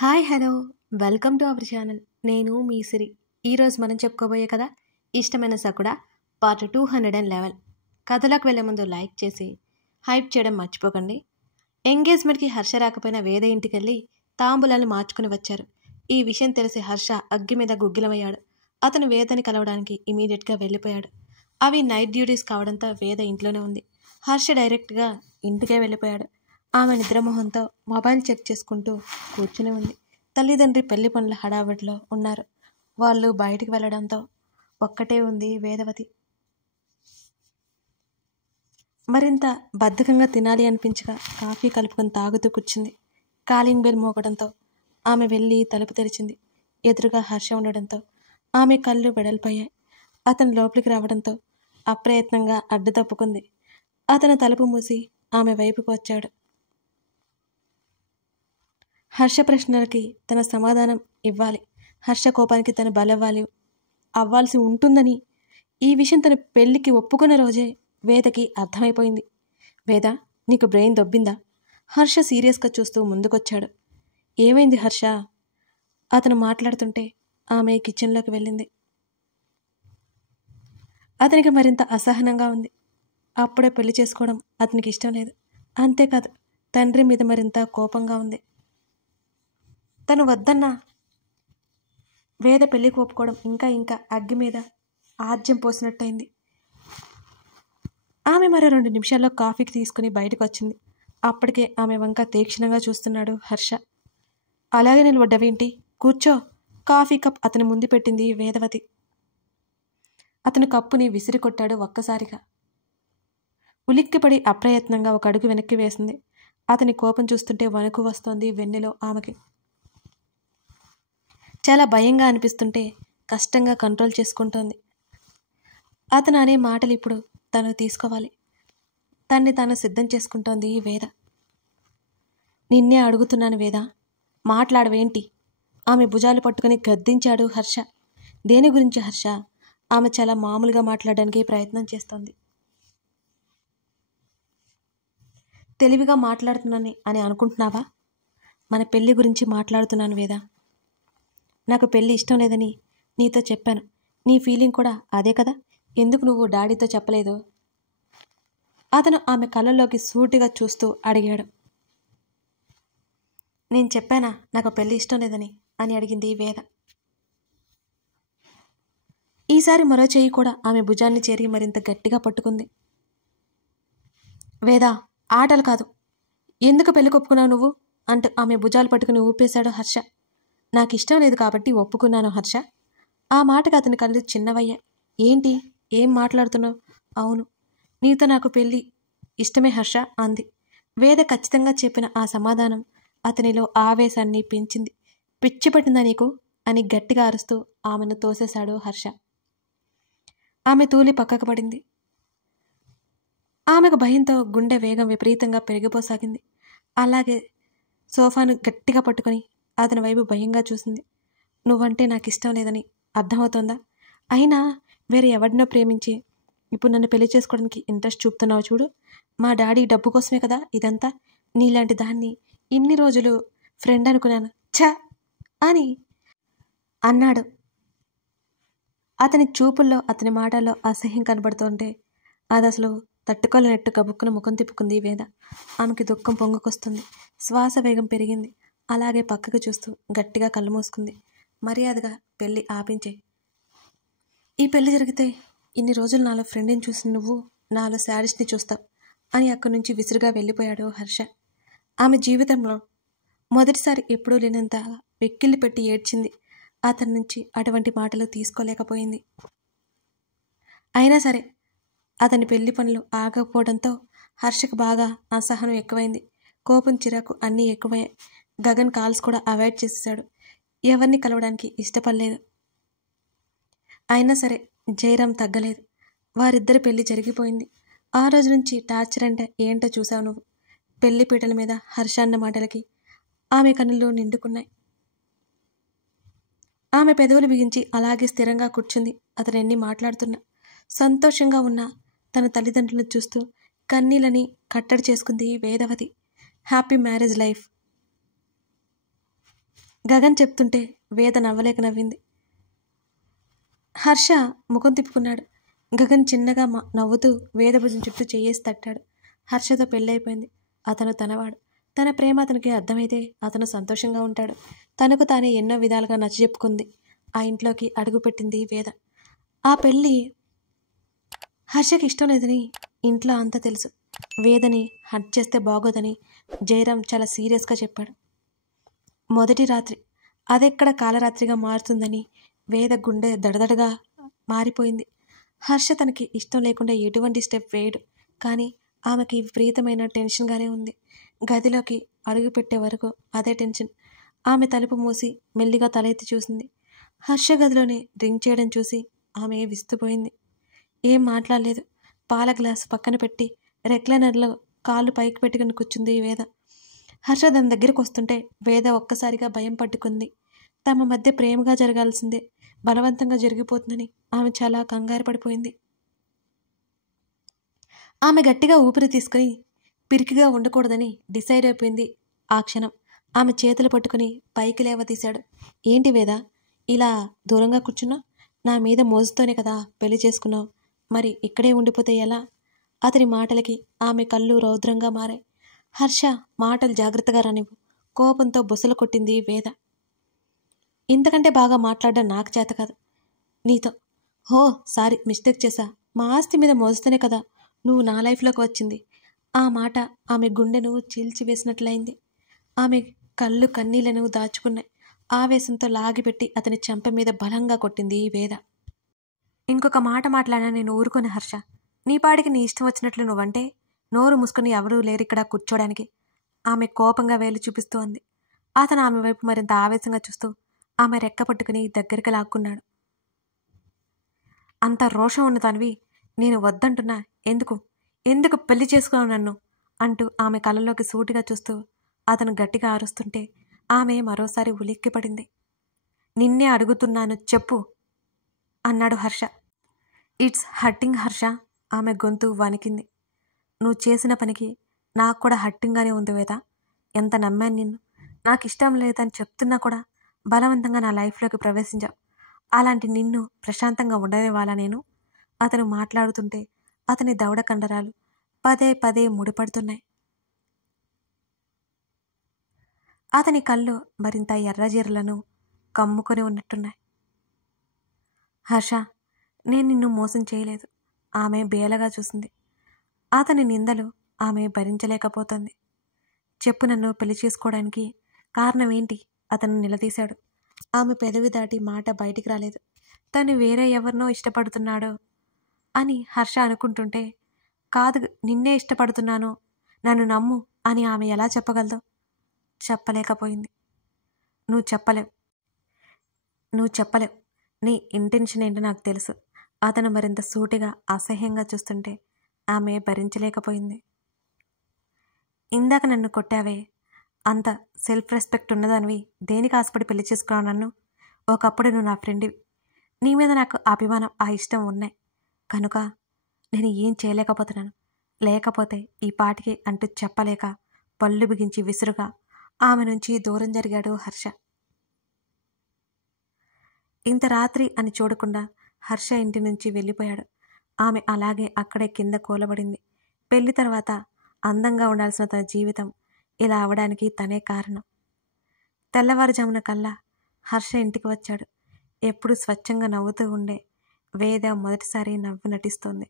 Hi hello welcome to our channel. నేను మీ సిరి. ఈరోజు మనం చెప్పుకోబోయే కదా ఇష్టమైన సకుడా పార్ట్ 211. కథలోకి వెళ్ళే ముందు లైక్ చేసి హైప్ చేయడం మర్చిపోకండి. ఎంగేజ్మెంట్కి హర్ష రాకపోయినా వేద ఇంటికి వెళ్ళి తాంబూలాలు మార్చుకుని వచ్చారు. ఈ విషయం తెలిసి హర్ష అగ్గి మీద గుగ్గిలమయ్యాడు. అతను వేదని కలవడానికి ఇమీడియట్గా వెళ్ళిపోయాడు. అవి నైట్ డ్యూటీస్ కావడంతో వేద ఇంట్లోనే ఉంది. హర్ష డైరెక్ట్గా ఇంటికే వెళ్ళిపోయాడు. ఆమె నిద్రమోహంతో మొబైల్ చెక్ చేసుకుంటూ కూర్చుని ఉంది. తల్లిదండ్రి పెళ్లి పనుల హడావిడిలో ఉన్నారు. వాళ్ళు బయటికి వెళ్ళడంతో ఒక్కటే ఉంది వేదవతి. మరింత బద్ధకంగా తినాలి అనిపించగా కాఫీ కలుపుకొని తాగుతూ కూర్చుంది. కాలింగ్ బెల్ మోగడంతో ఆమె వెళ్ళి తలుపు తెరిచింది. ఎదురుగా హర్ష ఉండడంతో ఆమె కళ్ళు వెడల్పోయాయి. అతను లోపలికి రావడంతో అప్రయత్నంగా అడ్డు తప్పుకుంది. అతను తలుపు మూసి ఆమె వైపుకు వచ్చాడు. హర్ష ప్రశ్నలకి తన సమాధానం ఇవ్వాలి. హర్ష కోపానికి తన బలవ్వాలి అవ్వాల్సి ఉంటుందని ఈ విషయం తన పెళ్లికి ఒప్పుకున్న రోజే వేదకి అర్థమైపోయింది. వేద, నీకు బ్రెయిన్ దొబ్బిందా? హర్ష సీరియస్గా చూస్తూ ముందుకొచ్చాడు. ఏమైంది హర్ష? అతను మాట్లాడుతుంటే ఆమె కిచెన్లోకి వెళ్ళింది. అతనికి మరింత అసహనంగా ఉంది. అప్పుడే పెళ్లి చేసుకోవడం అతనికి ఇష్టం లేదు. అంతేకాదు, తండ్రి మీద మరింత కోపంగా ఉంది. తను వద్దన్న వేద పెళ్లికి ఒప్పుకోవడం ఇంకా అగ్గి మీద ఆజ్యం పోసినట్టయింది. ఆమె మరో 2 నిమిషాల్లో కాఫీకి తీసుకుని బయటకు వచ్చింది. అప్పటికే ఆమె వంక తీక్షణంగా చూస్తున్నాడు హర్ష. అలాగే నిలబడ్డవేంటి? కూర్చో. కాఫీ కప్ అతని ముందు పెట్టింది వేదవతి. అతను కప్పుని విసిరి కొట్టాడు ఒక్కసారిగా. ఉలిక్కిపడి అప్రయత్నంగా ఒక అడుగు వెనక్కి వేసింది. అతని కోపం చూస్తుంటే వణుకు వస్తోంది వెన్నెలో ఆమెకి. చాలా భయంగా అనిపిస్తుంటే కష్టంగా కంట్రోల్ చేసుకుంటోంది. అతను అనే మాటలు ఇప్పుడు తను తీసుకోవాలి. తన్ని తాను సిద్ధం చేసుకుంటోంది వేద. నిన్నే అడుగుతున్నాను వేద, మాట్లాడవేంటి? ఆమె భుజాలు పట్టుకుని గద్దించాడు హర్ష. దేని గురించి హర్ష? ఆమె చాలా మామూలుగా మాట్లాడడానికి ప్రయత్నం చేస్తోంది. తెలివిగా మాట్లాడుతున్నాను అని అనుకుంటున్నావా? మన పెళ్లి గురించి మాట్లాడుతున్నాను వేద. నాకు పెళ్ళి ఇష్టం లేదని నీతో చెప్పాను. నీ ఫీలింగ్ కూడా అదే కదా? ఎందుకు నువ్వు డాడీతో చెప్పలేదు? అతను ఆమె కళ్ళల్లోకి సూటిగా చూస్తూ అడిగాడు. నేను చెప్పానా నాకు పెళ్ళి ఇష్టం లేదని అని అడిగింది వేద. ఈసారి మరో చెయ్యి కూడా ఆమె భుజాన్ని చేరి మరింత గట్టిగా పట్టుకుంది. వేద, ఆటలు కాదు. ఎందుకు పెళ్లి కొప్పుకున్నావు నువ్వు అంటూ ఆమె భుజాలు పట్టుకుని ఊపేశాడు హర్ష. నాకు ఇష్టం లేదు కాబట్టి ఒప్పుకున్నాను హర్ష. ఆ మాటకు అతని కళ్ళు చిన్నవయ్యాయి. ఏంటి, ఏం మాట్లాడుతున్నావు? అవును, నీతో నాకు పెళ్ళి ఇష్టమే హర్ష అంది. వేద ఖచ్చితంగా చెప్పిన ఆ సమాధానం అతనిలో ఆవేశాన్ని పెంచింది. పిచ్చి పట్టిందా నీకు అని గట్టిగా అరుస్తూ ఆమెను తోసేశాడు హర్ష. ఆమె తూలి పక్కకు పడింది. ఆమెకు భయంతో గుండె వేగం విపరీతంగా పెరిగిపోసాగింది. అలాగే సోఫాను గట్టిగా పట్టుకొని అతని వైపు భయంగా చూసింది. నువ్వంటే నాకు ఇష్టం లేదని అర్థమవుతోందా? అయినా వేరే ఎవరినో ప్రేమించి ఇప్పుడు నన్ను పెళ్లి చేసుకోవడానికి ఇంట్రెస్ట్ చూపుతున్నావు చూడు. మా డాడీ డబ్బు కోసమే కదా ఇదంతా. నీలాంటి దాన్ని ఇన్ని రోజులు ఫ్రెండ్ అనుకున్నాను. ఛ అని అన్నాడు. అతని చూపుల్లో అతని మాటల్లో అసహ్యం కనబడుతుంటే అది అసలు తట్టుకోలేనట్టు గబుక్కున ముఖం తిప్పుకుంది వేద. ఆమెకి దుఃఖం పొంగుకొస్తుంది. శ్వాస వేగం పెరిగింది. అలాగే పక్కకు చూస్తూ గట్టిగా కళ్ళు మూసుకుంది. మర్యాదగా పెళ్ళి ఆపించే. ఈ పెళ్లి జరిగితే ఇన్ని రోజులు నాలో ఫ్రెండ్ని చూసి నువ్వు నాలో శాడిస్ట్ని చూస్తావు అని అక్కడి నుంచి విసురుగా వెళ్ళిపోయాడు హర్ష. ఆమె జీవితంలో మొదటిసారి ఎప్పుడూ లేనంత వెక్కిళ్ళు పెట్టి ఏడ్చింది. అతని నుంచి అటువంటి మాటలు తీసుకోలేకపోయింది. అయినా సరే అతని పెళ్లి పనులు ఆగకపోవడంతో హర్షకు బాగా అసహనం ఎక్కువైంది. కోపం, చిరాకు అన్నీ ఎక్కువయ్యాయి. గగన్ కాల్స్ కూడా అవాయిడ్ చేసేశాడు. ఎవరిని కలవడానికి ఇష్టపడలేదు. అయినా సరే జయరాం తగ్గలేదు. వారిద్దరి పెళ్లి జరిగిపోయింది. ఆ రోజు నుంచి టార్చర్ అంటే ఏంటో చూసావు నువ్వు. పెళ్లి పీటల మీద హర్ష అన్న మాటలకి ఆమె కన్నులు నిండుకున్నాయి. ఆమె పెదవులు బిగించి అలాగే స్థిరంగా కూర్చుంది. అతను ఎన్ని మాట్లాడుతున్నా. సంతోషంగా ఉన్న తన తల్లిదండ్రులను చూస్తూ కన్నీళ్ళని కట్టడి చేసుకుంది Vedavati. Happy marriage life. Gagan చెప్తుంటే వేద నవ్వలేక నవ్వింది. హర్ష ముఖం తిప్పుకున్నాడు. గగన్ చిన్నగా నవ్వుతూ వేద భుజం చుట్టూ చెయ్యేసి తట్టాడు. హర్షతో పెళ్ళైపోయింది. అతను తనవాడు. తన ప్రేమ అతనికి అర్థమైతే అతను సంతోషంగా ఉంటాడు. తనకు తానే ఎన్నో విధాలుగా నచ్చజెప్పుకుంది. ఆ ఇంట్లోకి అడుగుపెట్టింది వేద. ఆ పెళ్ళి హర్షకి ఇష్టం లేదని ఇంట్లో అంతా తెలుసు. వేదని హర్ట్ చేస్తే బాగోదని జయరాం చాలా సీరియస్గా చెప్పాడు. మొదటి రాత్రి అదెక్కడ కాలరాత్రిగా మారుతుందని వేద గుండె దడదడగా మారిపోయింది. హర్ష తనకి ఇష్టం లేకుండా ఎటువంటి స్టెప్ వేయడు. కానీ ఆమెకి విపరీతమైన టెన్షన్గానే ఉంది. గదిలోకి అడుగు పెట్టే వరకు అదే టెన్షన్. ఆమె తలుపు మూసి మెల్లిగా తల ఎత్తి చూసింది. హర్ష గదిలోనే డ్రింక్ చేయడం చూసి ఆమె విస్తుపోయింది. ఏం మాట్లాడలేదు. పాల గ్లాసు పక్కన పెట్టి రెక్లైనర్లో కాళ్ళు పైకి పెట్టుకుని కూర్చుంది వేద. హర్ష దాని దగ్గరకు వస్తుంటే వేద ఒక్కసారిగా భయం పట్టుకుంది. తమ మధ్య ప్రేమగా జరగాల్సిందే బలవంతంగా జరిగిపోతుందని ఆమె చాలా కంగారు పడిపోయింది. ఆమె గట్టిగా ఊపిరి తీసుకుని పిరికిగా ఉండకూడదని డిసైడ్ అయిపోయింది. ఆ క్షణం ఆమె చేతులు పట్టుకుని పైకి లేవతీశాడు. ఏంటి వేద ఇలా దూరంగా కూర్చున్నా? నా మీద మోజుతోనే కదా పెళ్లి చేసుకున్నావు. మరి ఇక్కడే ఉండిపోతే ఎలా? అతని మాటలకి ఆమె కళ్ళు రౌద్రంగా మారాయి. హర్ష మాటలు జాగ్రత్తగా రానివ్వు. కోపంతో బుసలు కొట్టింది వేద. ఇంతకంటే బాగా మాట్లాడడం నాకు చేత కాదు నీతో. హో సారీ, మిస్టేక్ చేశా. మా ఆస్తి మీద మోస్తేనే కదా నువ్వు నా లైఫ్లోకి వచ్చింది. ఆ మాట ఆమె గుండెను చీల్చివేసినట్లయింది. ఆమె కళ్ళు కన్నీళ్లను దాచుకున్నాయి. ఆవేశంతో లాగిపెట్టి అతని చెంప మీద బలంగా కొట్టింది వేద. ఇంకొక మాట మాట్లాడినా నేను ఊరుకోని హర్ష. నీ పాడికి నీ ఇష్టం వచ్చినట్లు నువ్వంటే నోరు మూసుకుని ఎవరూ లేరిక్కడ కూర్చోడానికి. ఆమె కోపంగా వేలు చూపిస్తూ అంది. అతను ఆమె వైపు మరింత ఆవేశంగా చూస్తూ ఆమె రెక్క పట్టుకుని దగ్గరికి లాక్కున్నాడు. అంత రోషం ఉన్న తనవి నేను వద్దంటున్నా. ఎందుకు ఎందుకు పెళ్లి చేసుకున్నావు నన్ను అంటూ ఆమె కళ్ళలోకి సూటిగా చూస్తూ అతను గట్టిగా అరుస్తుంటే ఆమె మరోసారి ఉలిక్కిపడింది. నిన్నే అడుగుతున్నాను చెప్పు అన్నాడు హర్ష. ఇట్స్ హట్టింగ్ హర్ష. ఆమె గొంతు వణికింది. నువ్వు చేసిన పనికి నాకు కూడా హట్టింగ్గానే ఉంది వేద. ఎంత నమ్మాను నిన్ను. నాకు ఇష్టం లేదని చెప్తున్నా కూడా బలవంతంగా నా లైఫ్లోకి ప్రవేశించావు. అలాంటి నిన్ను ప్రశాంతంగా ఉండనివ్వాలా నేను? అతను మాట్లాడుతుంటే అతని దవడ కండరాలు పదే పదే ముడిపడుతున్నాయి. అతని కళ్ళు మరింత ఎర్రజీరలను కమ్ముకొని ఉన్నట్టున్నాయి. హర్ష, నేను నిన్ను మోసం చేయలేదు. ఆమె బేలగా చూసింది. అతని నిందలు ఆమె భరించలేకపోతుంది. చెప్పు, నన్ను పెళ్లి చేసుకోవడానికి కారణం ఏంటి? అతను నిలదీశాడు. ఆమె పెదవి దాటి మాట బయటికి రాలేదు. తను వేరే ఎవరినో ఇష్టపడుతున్నాడో అని హర్ష అనుకుంటుంటే, కాదు నిన్నే ఇష్టపడుతున్నాను, నన్ను నమ్ము అని ఆమె ఎలా చెప్పగలదో? చెప్పలేకపోయింది. నువ్వు చెప్పలేవు. నీ ఇంటెన్షన్ ఏంటో నాకు తెలుసు. అతను మరింత సూటిగా అసహ్యంగా చూస్తుంటే ఆమె భరించలేకపోయింది. ఇందాక నన్ను కొట్టావే, అంత సెల్ఫ్ రెస్పెక్ట్ ఉన్నదానివి దేనికి ఆశపడి పెళ్లి చేసుకున్నావు నన్ను? ఒకప్పుడు నువ్వు నా ఫ్రెండ్వి. నీ మీద నాకు అభిమానం, ఆ ఇష్టం ఉన్నాయి కనుక నేను ఏం చేయలేకపోతున్నాను. లేకపోతే ఈ పాటికి అంటూ చెప్పలేక పళ్ళు బిగించి విసురుగా ఆమె నుంచి దూరం జరిగాడు హర్ష. ఇంత రాత్రి అని చూడకుండా హర్ష ఇంటి నుంచి వెళ్ళిపోయాడు. ఆమె అలాగే అక్కడే కింద కూలబడింది. పెళ్లి తర్వాత అందంగా ఉండాల్సిన తన జీవితం ఇలా అవడానికి తనే కారణం. తెల్లవారుజామున కల్లా హర్ష ఇంటికి వచ్చాడు. ఎప్పుడు స్వచ్ఛంగా నవ్వుతూ ఉండే వేద మొదటిసారి నవ్వు నటిస్తోంది.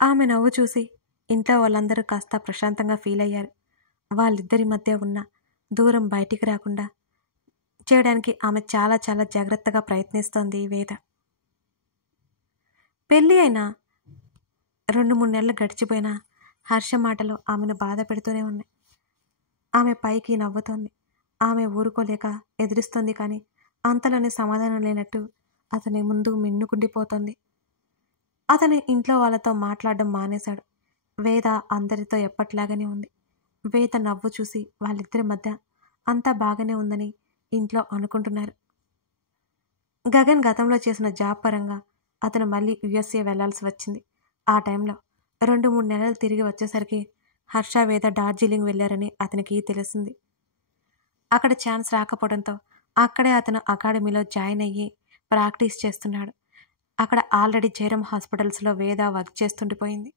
ఆమె నవ్వు చూసి ఇంట్లో వాళ్ళందరూ కాస్త ప్రశాంతంగా ఫీల్ అయ్యారు. వాళ్ళిద్దరి మధ్య ఉన్న దూరం బయటికి రాకుండా చేయడానికి ఆమె చాలా చాలా జాగ్రత్తగా ప్రయత్నిస్తోంది వేద. పెళ్ళి అయినా 2-3 నెలలు గడిచిపోయినా హర్ష మాటలు ఆమెను బాధ పెడుతూనే ఉన్నాయి. ఆమె పైకి నవ్వుతోంది. ఆమె ఊరుకోలేక ఎదురిస్తోంది. కానీ అంతలోనే సమాధానం లేనట్టు అతని ముందు మిన్నుకుండిపోతోంది. అతను ఇంట్లో వాళ్ళతో మాట్లాడడం మానేశాడు. వేద అందరితో ఎప్పట్లాగానే ఉంది. వేద నవ్వు చూసి వాళ్ళిద్దరి మధ్య అంతా బాగానే ఉందని ఇంట్లో అనుకుంటున్నారు. గగన్ గతంలో చేసిన జాబ్ పరంగా అతను మళ్ళీ యుఎస్ఏ వెళ్లాల్సి వచ్చింది. ఆ టైంలో 2-3 నెలలు తిరిగి వచ్చేసరికి హర్ష వేద డార్జిలింగ్ వెళ్ళారని అతనికి తెలిసింది. అక్కడ ఛాన్స్ రాకపోవడంతో అక్కడే అతను అకాడమీలో జాయిన్ అయ్యి ప్రాక్టీస్ చేస్తున్నాడు. అక్కడ ఆల్రెడీ జయరామ్ హాస్పిటల్స్లో వేద వర్క్ చేస్తుండిపోయింది.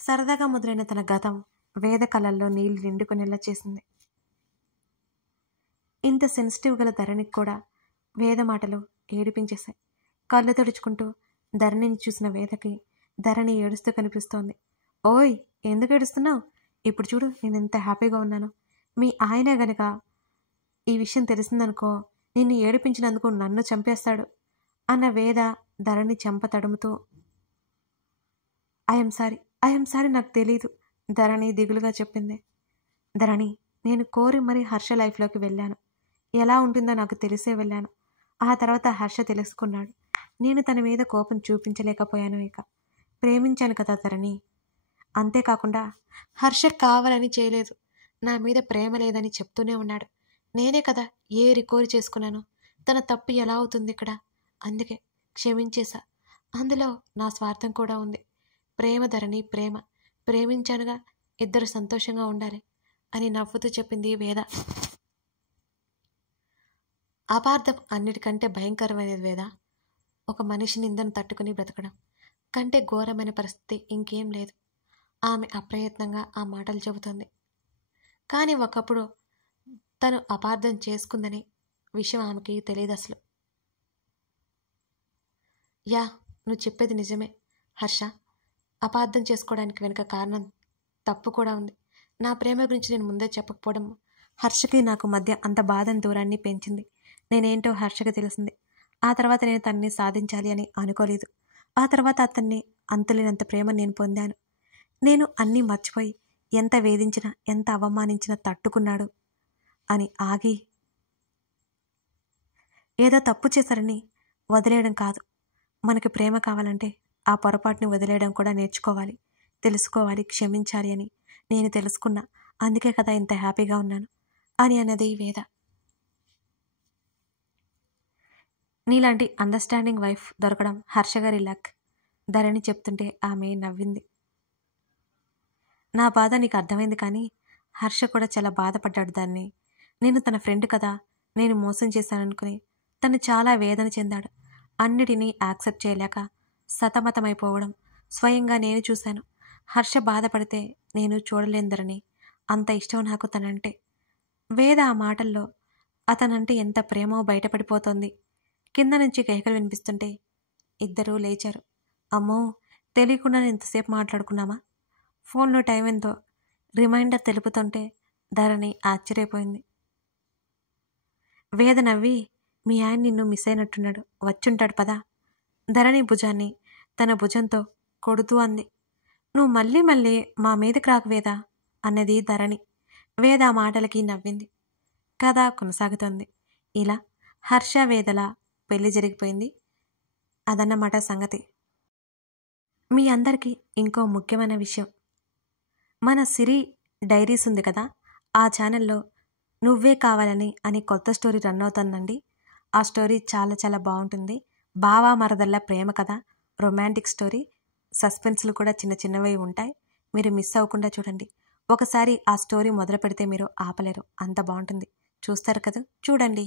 సరదాగా మొదలైన తన గతం వేద కళల్లో నీళ్లు నిండుకునేలా చేసింది. ఇంత సెన్సిటివ్ గల ధరణికి కూడా వేద మాటలు ఏడిపించేశాయి. కళ్ళు తుడుచుకుంటూ ధరణిని చూసిన వేదకి ధరణి ఏడుస్తూ కనిపిస్తోంది. ఓయ్, ఎందుకు ఏడుస్తున్నావు? ఇప్పుడు చూడు, నేను ఎంత హ్యాపీగా ఉన్నాను. మీ ఆయనే గనక ఈ విషయం తెలిసిందనుకో, నిన్ను ఏడిపించినందుకు నన్ను చంపేస్తాడు అన్న వేద ధరణి చెంప తడుముతూ, ఐఎమ్ సారీ, నాకు తెలీదు ధరణి దిగులుగా చెప్పింది. ధరణి, నేను కోరి మరీ హర్ష లైఫ్లోకి వెళ్ళాను. ఎలా ఉంటుందో నాకు తెలిసే వెళ్ళాను. ఆ తర్వాత హర్ష తెలుసుకున్నాడు. నేను తన మీద కోపం చూపించలేకపోయాను. ఇక ప్రేమించాను కదా ధరణి. అంతేకాకుండా హర్ష కావాలని చేయలేదు. నా మీద ప్రేమ లేదని చెప్తూనే ఉన్నాడు. నేనే కదా రికోరి చేసుకున్నాను. తన తప్పు ఎలా అవుతుంది ఇక్కడ? అందుకే క్షమించేశా. అందులో నా స్వార్థం కూడా ఉంది. ప్రేమ ధరణి, ప్రేమించానుగా, ఇద్దరు సంతోషంగా ఉండాలి అని నవ్వుతూ చెప్పింది వేద. అపార్థం అన్నిటికంటే భయంకరమైనది వేద. ఒక మనిషి నిందను తట్టుకుని బ్రతకడం కంటే ఘోరమైన పరిస్థితి ఇంకేం లేదు. ఆమె అప్రయత్నంగా ఆ మాటలు చెబుతోంది. కానీ ఒకప్పుడు తను అపార్థం చేసుకుందని విషయం ఆమెకి తెలియదు అసలు. యా, నువ్వు చెప్పేది నిజమే హర్ష. అపార్థం చేసుకోవడానికి వెనుక కారణం తప్పు కూడా ఉంది. నా ప్రేమ గురించి నేను ముందే చెప్పకపోవడం హర్షకి నాకు మధ్య అంత బాధని దూరాన్ని పెంచింది. నేనేంటో హర్షకి తెలిసింది. ఆ తర్వాత నేను తనని సాధించాలి అని అనుకోలేదు. ఆ తర్వాత అతన్ని అంతులేనంత ప్రేమ నేను పొందాను. నేను అన్నీ మర్చిపోయి ఎంత వేధించినా, ఎంత అవమానించినా తట్టుకున్నాడు అని ఆగి, ఏదో తప్పు చేశారని వదిలేయడం కాదు. మనకి ప్రేమ కావాలంటే ఆ పొరపాటుని వదిలేయడం కూడా నేర్చుకోవాలి, తెలుసుకోవాలి, క్షమించాలి అని నేను తెలుసుకున్నా. అందుకే కదా ఇంత హ్యాపీగా ఉన్నాను అని అన్నది వేద. నీలాంటి అండర్స్టాండింగ్ వైఫ్ దొరకడం హర్షగారి లక్ ధరణి చెప్తుంటే ఆమె నవ్వింది. నా బాధ నీకు అర్థమైంది, కానీ హర్ష కూడా చాలా బాధపడ్డాడు దాన్ని. నేను తన ఫ్రెండ్ కదా, నేను మోసం చేశాననుకుని తను చాలా వేదన చెందాడు. అన్నిటినీ యాక్సెప్ట్ చేయలేక సతమతమైపోవడం స్వయంగా నేను చూశాను. హర్ష బాధపడితే నేను చూడలేందరని అంత ఇష్టం నాకు తనంటే. వేద ఆ మాటల్లో అతనంటే ఎంత ప్రేమో బయటపడిపోతోంది. కింద నుంచి కేకలు వినిపిస్తుంటే ఇద్దరూ లేచారు. అమ్మో, తెలియకుండా ఎంతసేపు మాట్లాడుకున్నామా? ఫోన్లో టైం ఎంతో రిమైండర్ తెలుపుతుంటే ధరణి ఆశ్చర్యపోయింది. వేద నవ్వి, మీ ఆయన నిన్ను మిస్ అయినట్టున్నాడు, వచ్చుంటాడు పదా. ధరణి భుజాన్ని తన భుజంతో కొడుతూ అంది. నువ్వు మళ్ళీ మళ్ళీ మా మీదకి రాకు వేద అన్నది ధరణి. వేద ఆ మాటలకి నవ్వింది. కథ కొనసాగుతోంది. ఇలా హర్ష వేదల పెళ్లి జరిగిపోయింది. అదన్నమాట సంగతి. మీ అందరికీ ఇంకో ముఖ్యమైన విషయం, మన సిరి డైరీస్ ఉంది కదా, ఆ ఛానల్లో నువ్వే కావాలని అని కొత్త స్టోరీ రన్ అవుతుందండి. ఆ స్టోరీ చాలా చాలా బాగుంటుంది. బావా మరదళ్ళ ప్రేమ కథ, రొమాంటిక్ స్టోరీ, సస్పెన్స్లు కూడా చిన్న చిన్నవి ఉంటాయి. మీరు మిస్ అవ్వకుండా చూడండి. ఒకసారి ఆ స్టోరీ మొదలు పెడితే మీరు ఆపలేరు, అంత బాగుంటుంది. చూస్తారు కదా, చూడండి.